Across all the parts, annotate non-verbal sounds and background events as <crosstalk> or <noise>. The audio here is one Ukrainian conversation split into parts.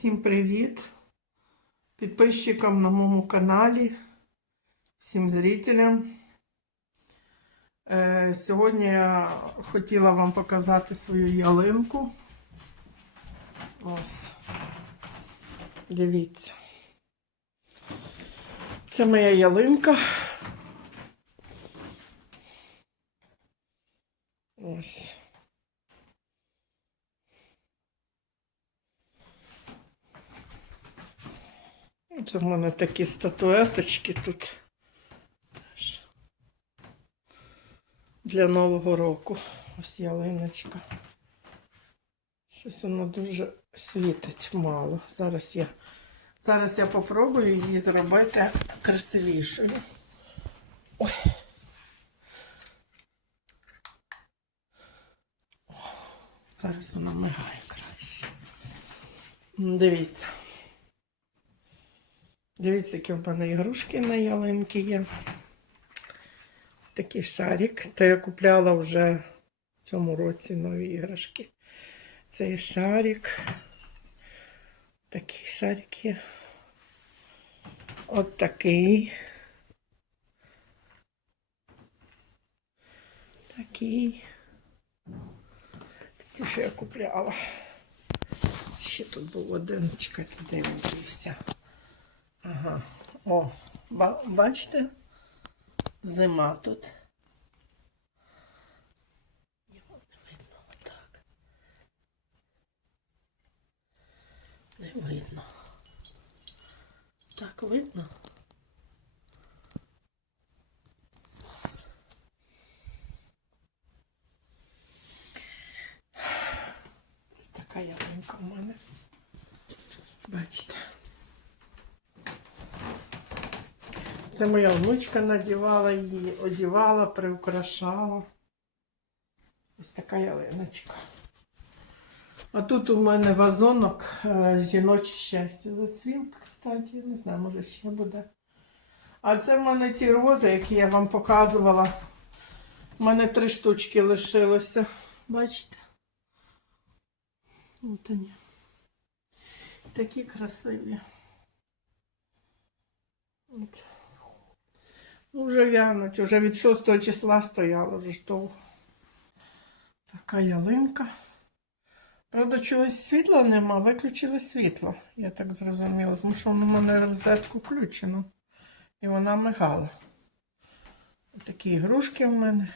Всім привіт! Підписчикам на моєму каналі, всім зрителям. Е, сьогодні я хотіла вам показати свою ялинку. Ось. Дивіться. Це моя ялинка. Ось. Це в мене такі статуеточки тут. Для Нового року. Ось ялиночка. Щось воно дуже світить мало. Зараз я зараз я попробую її зробити красивішою. Ой. Зараз вона мигає краще. Дивіться. Дивіться, які в мене ігрушки на ялинки є. Ось такий шарик. То я купляла вже в цьому році нові іграшки. Цей шарик. Такий шарик є. От такий. Такий. Ті, що я купляла. Ще тут був один, чекайте, де. Ага. О, бачите? Зима тут. Його не видно отак. Не видно. Так видно. Ось така ялинка в мене. Бачите. Це моя внучка надівала її, одівала, приукрашала. Ось така ялиночка. А тут у мене вазонок е, жіноче щастя. Зацвів, кстати, не знаю, може ще буде. А це в мене ті рози, які я вам показувала. У мене три штучки лишилося. Бачите? От вони. Такі красиві. От. Ну, Вже вянуть, вже від 6 числа стояло вже довго. Така ялинка. Правда, чогось світла нема, виключили світло, я так зрозуміла, тому що воно в мене розетку включено. І вона мигала. Такі ігрушки в мене.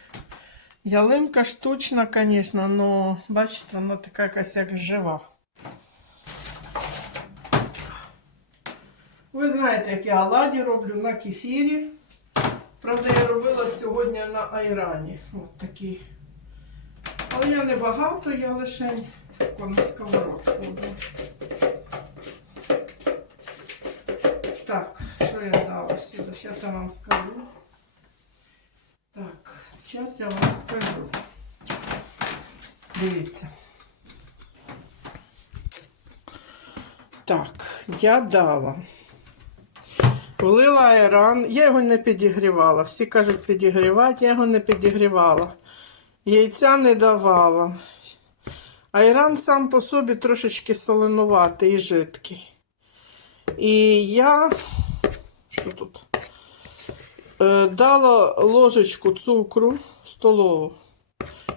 Ялинка штучна, звісно, але бачите, вона така якась як жива. Ви знаєте, як я оладі роблю на кефірі. Правда, я робила сьогодні на айрані. От такі. Але я не багато, я лише на сковородку. Так, що я дала сюди? Зараз я вам скажу. Так, зараз я вам скажу. Дивіться. Так, я дала. Влила айран, я його не підігрівала. Всі кажуть підігрівати, я його не підігрівала. Яйця не давала. Айран сам по собі трошечки солонуватий і жидкий. І я що тут? Е, дала ложечку цукру столову.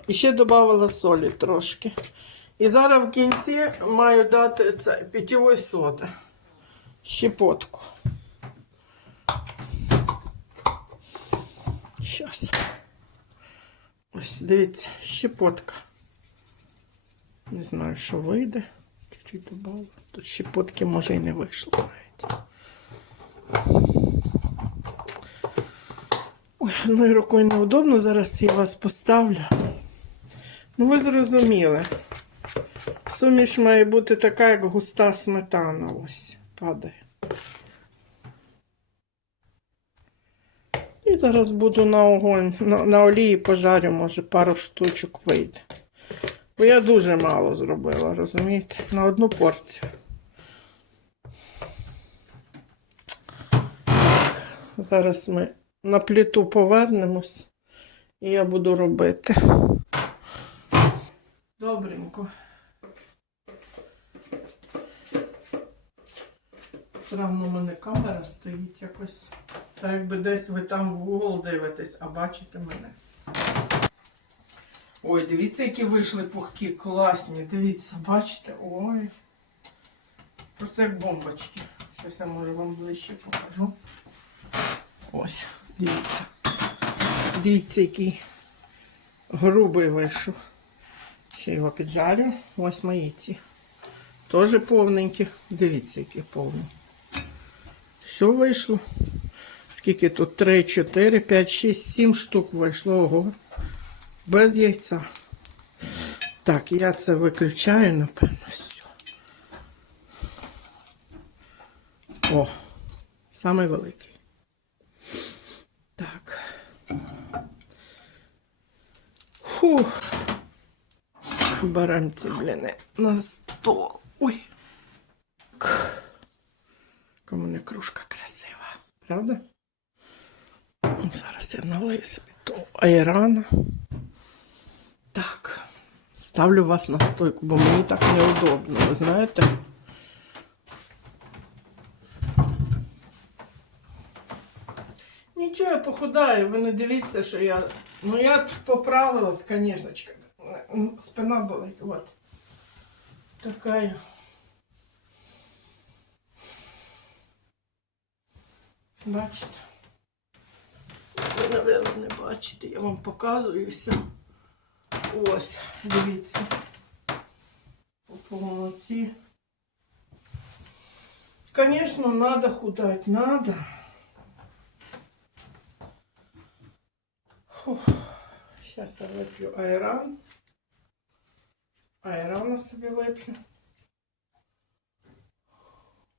І ще додавала солі трошки. І зараз в кінці маю дати це питьової. Щепотку. Щас. Ось, дивіться, щепотка. Не знаю, що вийде. Чуть-чуть добавлю. Тут щепотки може і не вийшло навіть. Ой, одною рукою неудобно, зараз я вас поставлю. Ну, ви зрозуміли. Суміш має бути така, як густа сметана. Ось, падає. Зараз буду на огонь, на, на олії пожарю, може, пару штучок вийде. Бо я дуже мало зробила, розумієте? На одну порцію. Зараз ми на плиту повернемось і я буду робити. Добренько. странно у мене камера стоїть якось. Так якби десь ви там в угол дивитесь, а бачите мене. Ой, дивіться, які вийшли пухкі, класні. Дивіться, бачите? Ой. Просто як бомбочки. Щось я може вам ближче покажу. Ось, дивіться. Дивіться, який грубий вийшов. Ще його піджарю. Ось мої ці. Теж повненькі. Дивіться, які повні. Все вийшло. Скільки тут? 3, 4, 5, 6, 7 штук вийшло. Ого. Без яйця. Так, я це виключаю, напевно, все. О, самий великий. Так. Фух. Беремо ці бліни на стол. Ой. К. Яка в мене кружка красива. Правда? Зараз я налию собі того айрана. Так. Ставлю вас на стойку, бо мені так неудобно, ви знаєте? Нічого, я похудаю, ви не дивіться, що я. Ну я поправилась, звісно. Спина болить. От. Така. Бачите? Ви, напевно, не бачите, я вам показую все. Ось, дивіться. По повноті. Надо худать, надо. Фух. Сейчас я вип'ю айран. Айрана собі вип'ю.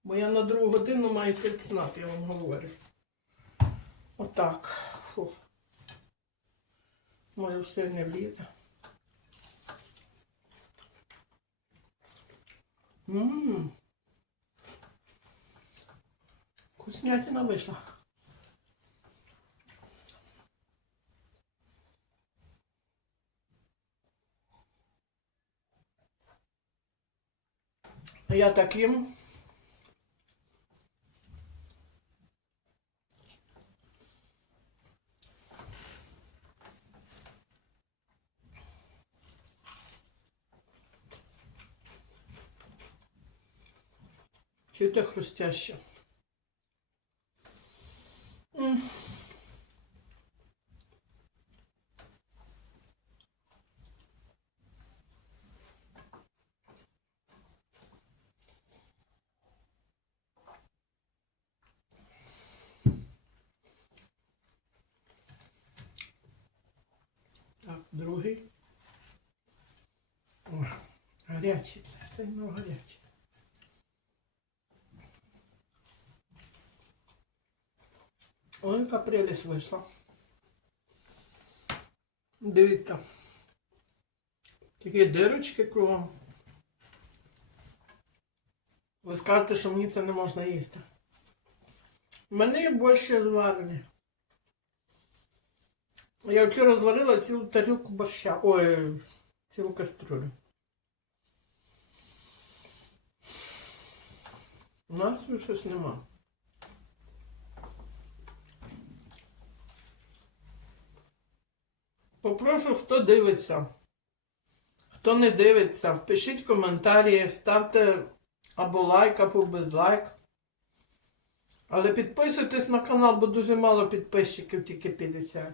Бо я на другу годину маю тельцнат, я вам говорю. Отак. Фу. Може все не влізе. Ммм. Вкуснятина вийшла. Я таким. Чуєте хрустяще? Так, другий. О, гарячий, це сильно гарячий. Ой, яка прелість вийшла. Дивіться. Такі дирочки кругом. Ви скажете, що мені це не можна їсти. Мене більше зварені. Я вчора зварила цілу тарілку борща. Ой, цілу кастрюлю. У нас тут щось нема. Попрошу, хто дивиться. Хто не дивиться, пишіть коментарі, ставте або лайк, або безлайк. Але підписуйтесь на канал, бо дуже мало підписчиків, тільки 50.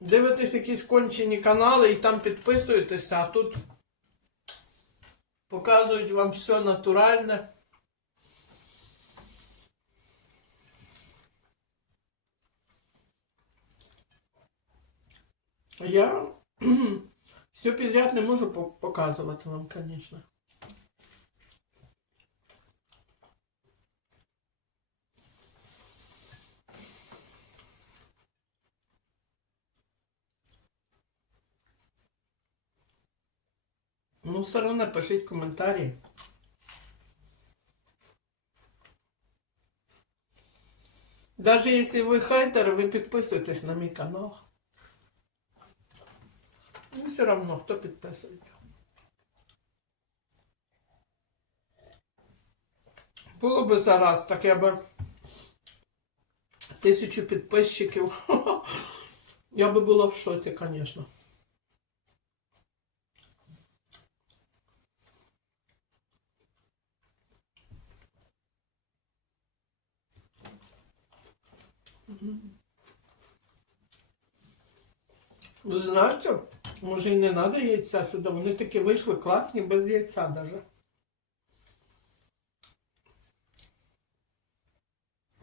Дивитесь якісь кончені канали і там підписуєтеся, а тут показують вам все натуральне. Я <clears throat> все підряд не можу по- показувати вам, звісно. Ну, все одно пишіть коментарі. Даже якщо ви хейтер, ви підписуйтесь на мій канал. Ну, все одно, хто підписується. Було би зараз таке би тисячу підписчиків. Я би <laughs> була в шоці, звісно. Ви знаєте, може і не треба яйця сюди. Вони такі вийшли класні без яйця навіть.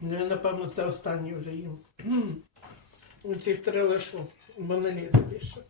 Ну, я, напевно, це останній вже їм. <clears throat> У цих три лишу, бо не лізе більше.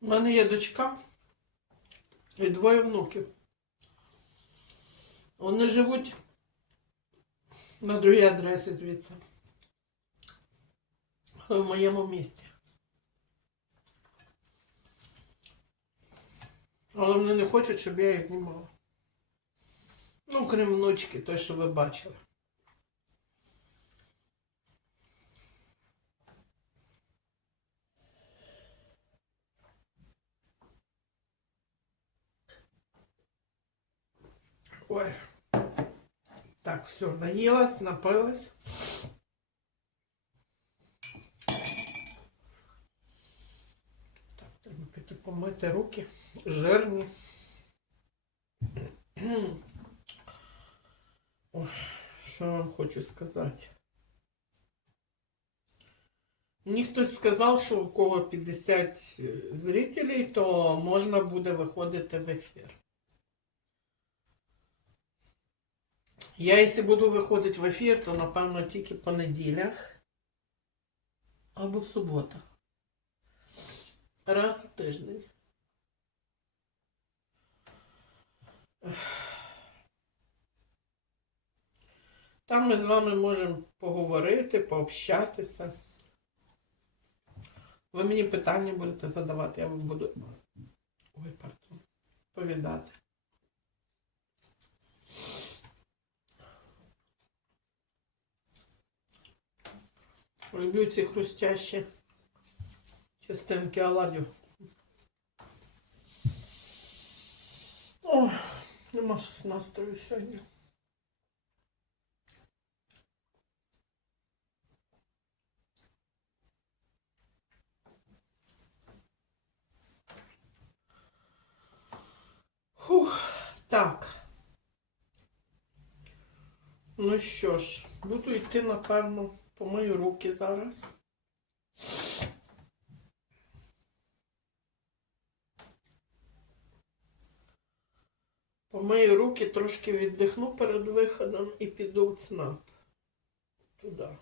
У мене є дочка і двоє внуків. Вони живуть на другій адресі звідси. В моєму місті. Але вони не хочуть, щоб я їх знімала. Ну, крім внучки, той, що ви бачили. Ой. Так, все, наелась, напилась. Так, треба піти помити руки. Жирні. Ой, що я вам хочу сказати? Мені хтось сказав, що у кого 50 зрителей, то можна буде виходити в ефір. Я, якщо буду виходити в ефір, то напевно тільки по неділях або в суботах. Раз в тиждень. Там ми з вами можемо поговорити, пообщатися. Ви мені питання будете задавати, я вам буду ой, відповідати. Люблю ці хрустящі частинки оладів. О, нема щось настрою сьогодні. Фух, так. Ну що ж, буду йти, напевно, помию руки зараз. Помию руки, трошки віддихну перед виходом і піду в ЦНАП. Туди.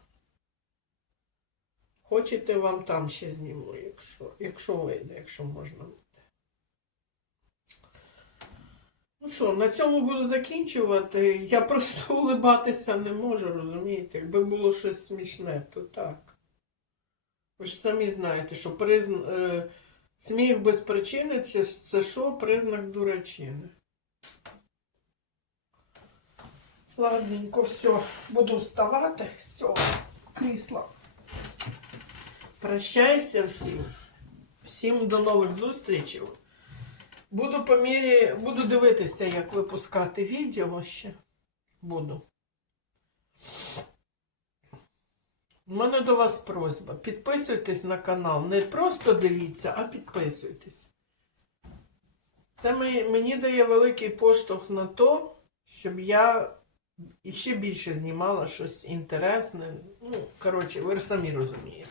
Хочете, вам там ще зніму, якщо, якщо вийде, якщо можна буде. Ну що, на цьому буду закінчувати. Я просто <laughs> улибатися не можу, розумієте? Якби було щось смішне, то так. Ви ж самі знаєте, що призн... е... сміх без причини це, що? Признак дурачини. Ладненько, все, буду вставати з цього крісла. Прощаюся всім. Всім до нових зустрічей. Буду по мірі, буду дивитися, як випускати відео ще. Буду. У мене до вас просьба. Підписуйтесь на канал. Не просто дивіться, а підписуйтесь. Це мені дає великий поштовх на то, щоб я іще більше знімала щось інтересне. Ну, коротше, ви ж самі розумієте.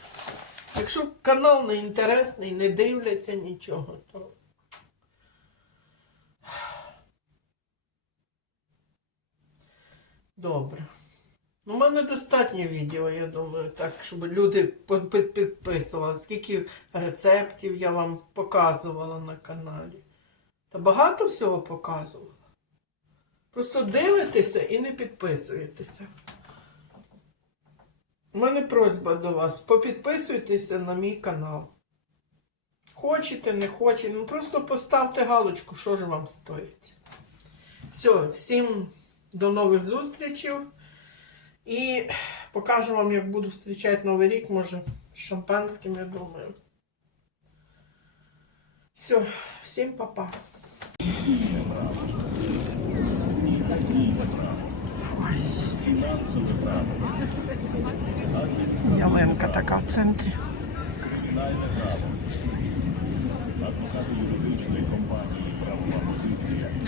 Якщо канал не інтересний, не дивляться нічого, то. Добре. Ну, у мене достатньо відео, я думаю, так, щоб люди підписували, скільки рецептів я вам показувала на каналі. Та багато всього показувала. Просто дивитеся і не підписуєтеся. У мене просьба до вас: попідписуйтеся на мій канал. Хочете, не хочете, ну просто поставте галочку, що ж вам стоїть. Все, всім до нових зустрічей. І покажу вам, як буду зустрічати Новий рік, може, з шампанським, я думаю. Все, всім па-па. Ялинка така в центрі.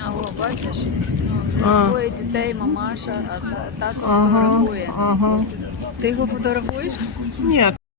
Алло, бачиш? А. Двоє дітей, мамаша, а тато Ага, фотографує. ага. Ти його фотографуєш? Ні,